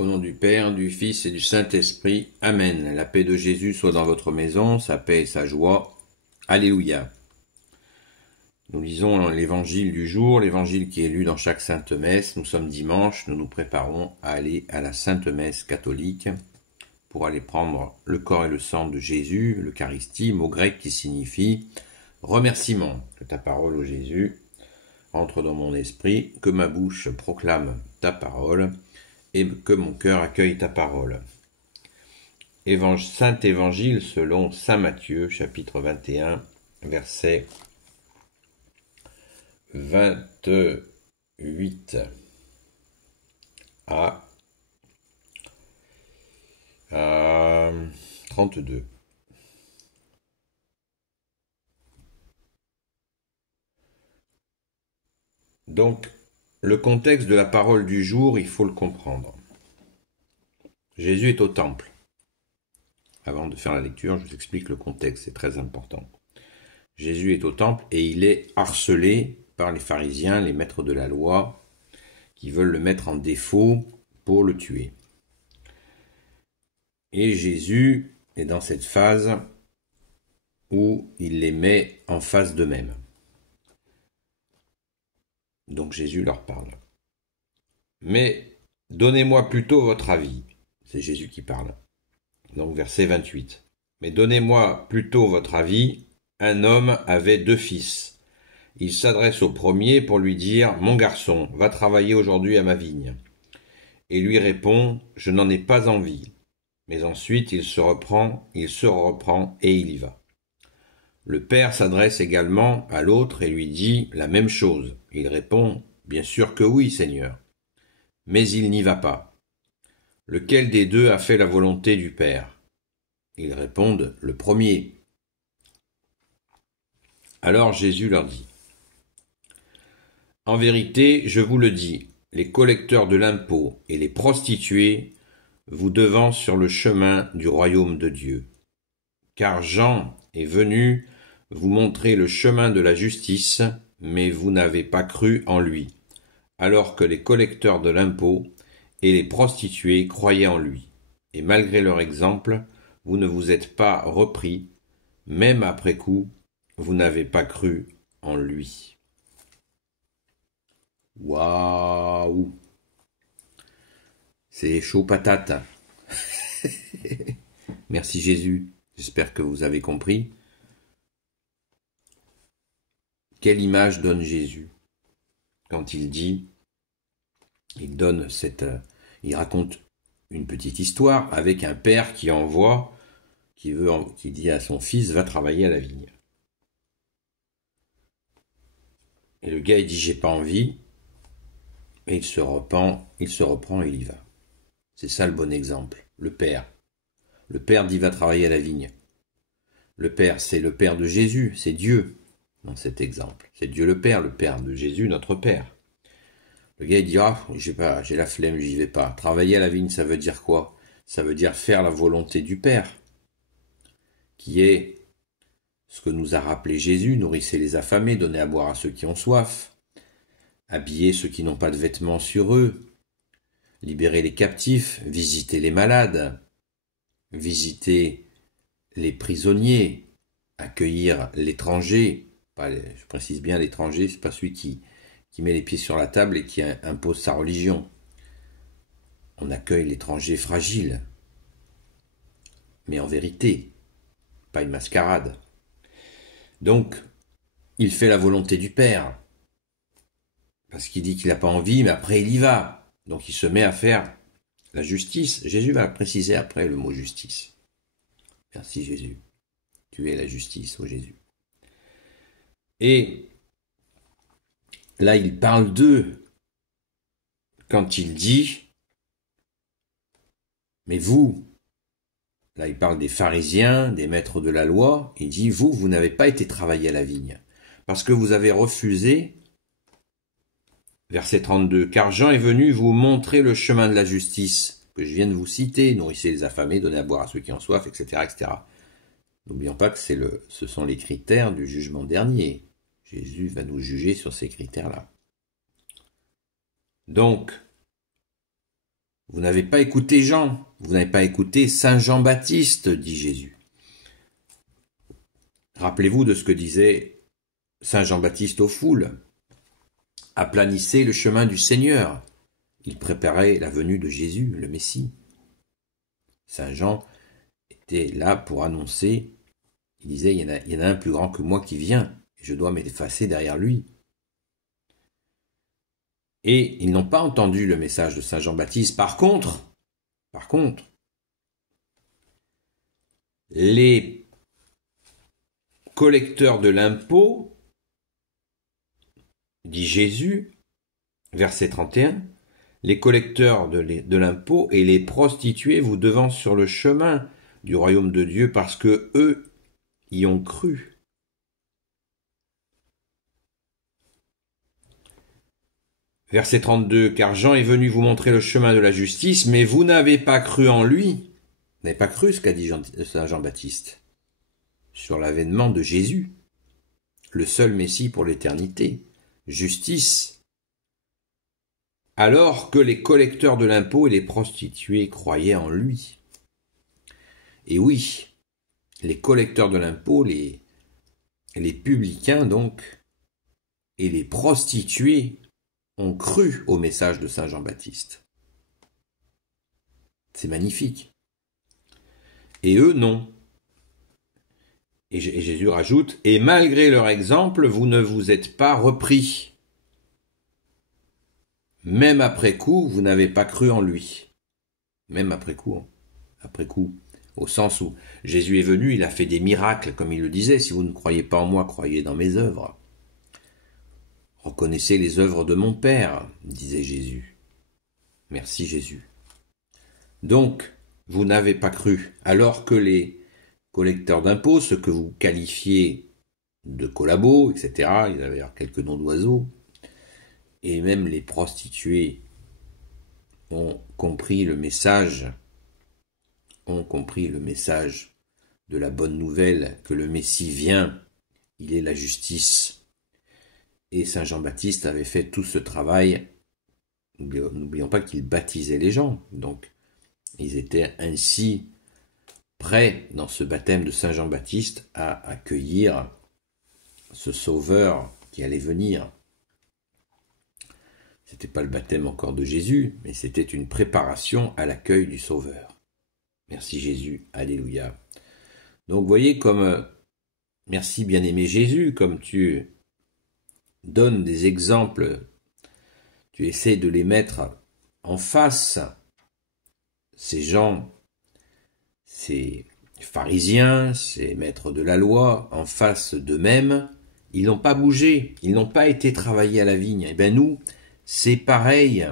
Au nom du Père, du Fils et du Saint-Esprit. Amen. La paix de Jésus soit dans votre maison, sa paix et sa joie. Alléluia. Nous lisons l'évangile du jour, l'évangile qui est lu dans chaque sainte messe. Nous sommes dimanche, nous nous préparons à aller à la sainte messe catholique pour aller prendre le corps et le sang de Jésus, l'Eucharistie, mot grec qui signifie remerciement. Que ta parole, ô Jésus, entre dans mon esprit, que ma bouche proclame ta parole et que mon cœur accueille ta parole. Saint Évangile selon saint Matthieu, chapitre 21, verset 28 à 32. Donc, le contexte de la parole du jour, il faut le comprendre. Jésus est au temple. Avant de faire la lecture, je vous explique le contexte, c'est très important. Jésus est au temple et il est harcelé par les pharisiens, les maîtres de la loi, qui veulent le mettre en défaut pour le tuer. Et Jésus est dans cette phase où il les met en face d'eux-mêmes. Donc Jésus leur parle. Mais donnez-moi plutôt votre avis. C'est Jésus qui parle. Donc verset 28. Mais donnez-moi plutôt votre avis. Un homme avait 2 fils. Il s'adresse au premier pour lui dire « Mon garçon, va travailler aujourd'hui à ma vigne. » Et lui répond « Je n'en ai pas envie. » Mais ensuite il se reprend et il y va. Le père s'adresse également à l'autre et lui dit la même chose. Il répond « Bien sûr que oui, Seigneur. » Mais il n'y va pas. Lequel des deux a fait la volonté du Père? Ils répondent « Le premier. » Alors Jésus leur dit « En vérité, je vous le dis, les collecteurs de l'impôt et les prostituées vous devancent sur le chemin du royaume de Dieu. Car Jean est venu vous montrer le chemin de la justice, mais vous n'avez pas cru en lui, alors que les collecteurs de l'impôt et les prostituées croyaient en lui. Et malgré leur exemple, vous ne vous êtes pas repris, même après coup, vous n'avez pas cru en lui. » Waouh! C'est chaud patate. Merci Jésus. J'espère que vous avez compris. Quelle image donne Jésus quand il dit, il raconte une petite histoire avec un père qui dit à son fils, va travailler à la vigne. Et le gars, il dit, j'ai pas envie, et il se reprend et il y va. C'est ça le bon exemple, le père. Le père dit, va travailler à la vigne. Le père, c'est le père de Jésus, c'est Dieu, dans cet exemple. C'est Dieu le père de Jésus, notre père. Le gars, il dit, j'ai la flemme, j'y vais pas. Travailler à la vigne, ça veut dire quoi? Ça veut dire faire la volonté du Père, qui est ce que nous a rappelé Jésus, nourrissez les affamés, donnez à boire à ceux qui ont soif, habillez ceux qui n'ont pas de vêtements sur eux, libérez les captifs, visitez les malades, visitez les prisonniers, accueillir l'étranger. Je précise bien l'étranger, c'est pas celui qui met les pieds sur la table et qui impose sa religion. On accueille l'étranger fragile, mais en vérité, pas une mascarade. Donc, il fait la volonté du Père, parce qu'il dit qu'il n'a pas envie, mais après il y va. Donc il se met à faire la justice. Jésus va préciser après le mot justice. Merci Jésus. Tu es la justice, ô Jésus. Et là, il parle d'eux quand il dit « Mais vous », là il parle des pharisiens, des maîtres de la loi, il dit « Vous n'avez pas été travailler à la vigne, parce que vous avez refusé », verset 32, « Car Jean est venu vous montrer le chemin de la justice, que je viens de vous citer, nourrissez les affamés, donnez à boire à ceux qui en soif, etc. etc. » N'oublions pas que ce sont les critères du jugement dernier. Jésus va nous juger sur ces critères-là. Donc, Vous n'avez pas écouté Jean, vous n'avez pas écouté Saint Jean-Baptiste, dit Jésus. Rappelez-vous de ce que disait Saint Jean-Baptiste aux foules. Aplanissez le chemin du Seigneur. Il préparait la venue de Jésus, le Messie. Saint Jean était là pour annoncer, il disait, il y en a un plus grand que moi qui vient, et je dois m'effacer derrière lui. Et ils n'ont pas entendu le message de Saint Jean-Baptiste. Par contre, les collecteurs de l'impôt, dit Jésus, verset 31, les collecteurs de l'impôt et les prostituées vous devancent sur le chemin du royaume de Dieu parce que eux y ont cru. Verset 32, car Jean est venu vous montrer le chemin de la justice, mais vous n'avez pas cru en lui. Vous n'avez pas cru ce qu'a dit Saint Jean-Baptiste sur l'avènement de Jésus, le seul Messie pour l'éternité, justice, alors que les collecteurs de l'impôt et les prostituées croyaient en lui. Et oui, les collecteurs de l'impôt, les publicains donc, et les prostituées ont cru au message de Saint Jean-Baptiste. C'est magnifique. Et eux, non. Et Jésus rajoute, « Et malgré leur exemple, vous ne vous êtes pas repris. Même après coup, vous n'avez pas cru en lui. » Même après coup, au sens où Jésus est venu, il a fait des miracles, comme il le disait, « Si vous ne croyez pas en moi, croyez dans mes œuvres. » Reconnaissez les œuvres de mon Père, disait Jésus. Merci Jésus. Donc, vous n'avez pas cru, alors que les collecteurs d'impôts, ceux que vous qualifiez de collabos, etc., ils avaient quelques noms d'oiseaux, et même les prostituées ont compris le message de la bonne nouvelle que le Messie vient, il est la justice. Et Saint Jean-Baptiste avait fait tout ce travail. N'oublions pas qu'il baptisait les gens. Donc, ils étaient ainsi prêts, dans ce baptême de Saint Jean-Baptiste, à accueillir ce Sauveur qui allait venir. C'était pas le baptême encore de Jésus, mais c'était une préparation à l'accueil du Sauveur. Merci Jésus, alléluia. Donc, vous voyez comme, merci bien-aimé Jésus, comme tu donne des exemples, tu essaies de les mettre en face, ces gens, ces pharisiens, ces maîtres de la loi, en face d'eux-mêmes, ils n'ont pas bougé, ils n'ont pas été travailler à la vigne. Et bien nous, c'est pareil,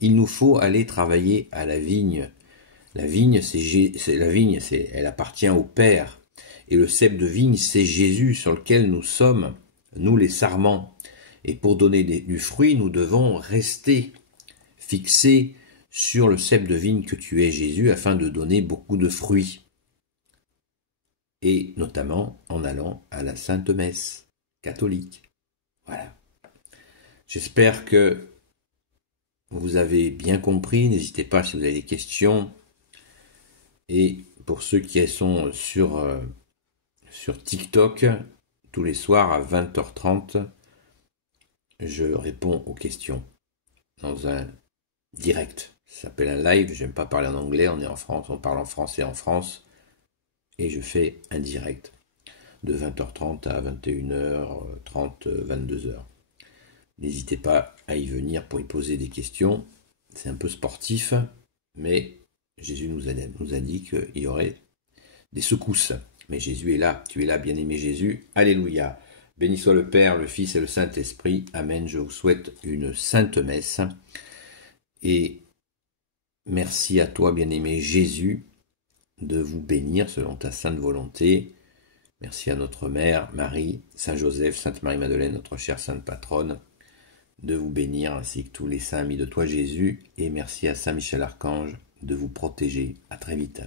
il nous faut aller travailler à la vigne. La vigne, elle appartient au Père. Et le cep de vigne, c'est Jésus sur lequel nous sommes, nous les sarments. Et pour donner du fruit, nous devons rester fixés sur le cep de vigne que tu es, Jésus, afin de donner beaucoup de fruits. Et notamment en allant à la Sainte Messe catholique. Voilà. J'espère que vous avez bien compris. N'hésitez pas si vous avez des questions. Et pour ceux qui sont sur TikTok, tous les soirs à 20h30, je réponds aux questions dans un direct. Ça s'appelle un live, j'aime pas parler en anglais, on est en France, on parle en français en France, et je fais un direct de 20h30 à 21h30, 22h. N'hésitez pas à y venir pour y poser des questions. C'est un peu sportif, mais Jésus nous a dit qu'il y aurait des secousses. Mais Jésus est là, tu es là, bien-aimé Jésus. Alléluia. Béni soit le Père, le Fils et le Saint-Esprit. Amen. Je vous souhaite une sainte messe. Et merci à toi, bien-aimé Jésus, de vous bénir selon ta sainte volonté. Merci à notre Mère, Marie, Saint Joseph, Sainte Marie-Madeleine, notre chère sainte patronne, de vous bénir, ainsi que tous les saints amis de toi, Jésus. Et merci à Saint Michel Archange de vous protéger. À très vite.